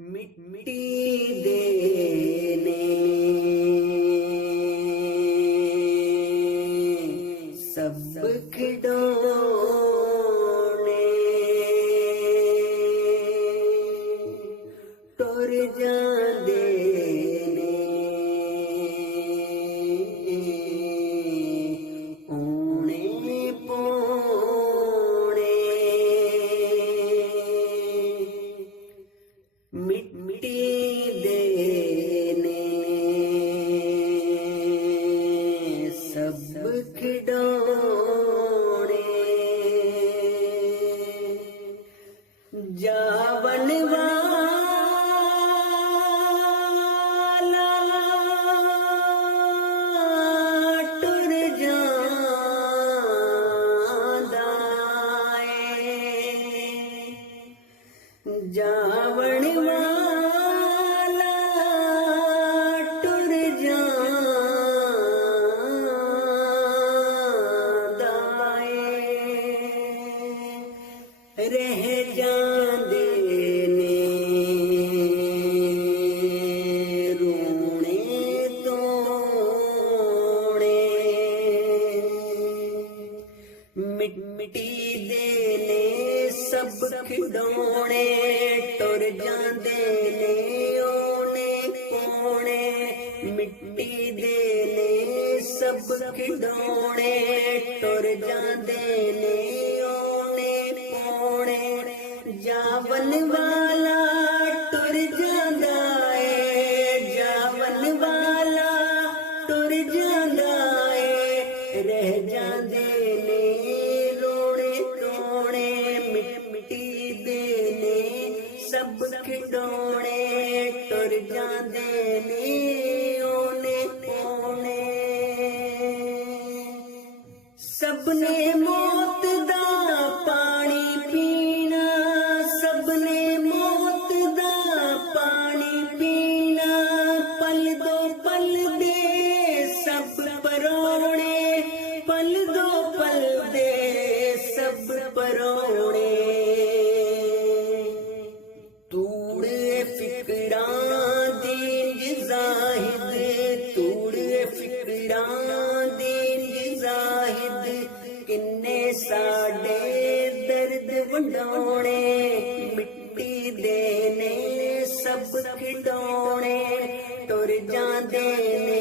मिट्टी देने सब खिडौने टुर जांदे ने ओने पौने मिट्टी देने सब खिडौने जावन वाला टुर जांदा है जावन वाला टुर जांदा है रह जांदे ने रोने तोड़े मिट्टी देने सब खिडौने टुर जांदे ने ओने पौने मिट्टी देने सब खिडौने टुर जांदे ने ओने पौने जावन वाला टुर जांदा है जावन वाला टुर जांदा है रह जांदे ने रोने तोड़े मिट्टी देने सब खिडौने टुर जांदे ने ओने पौने सबने मौत दा पानी पीना सबने मौत दा पानी पीना पल दो पल दे सब परोणे पल दो पल दे सब परोणे तूड़े फिकरां दीन जाहिद तूड़े फिकरां दीन जाहिद किन्ने साडे दर्द वंडाउने मिट्टी देने सब खिडौने टुर जांदे ने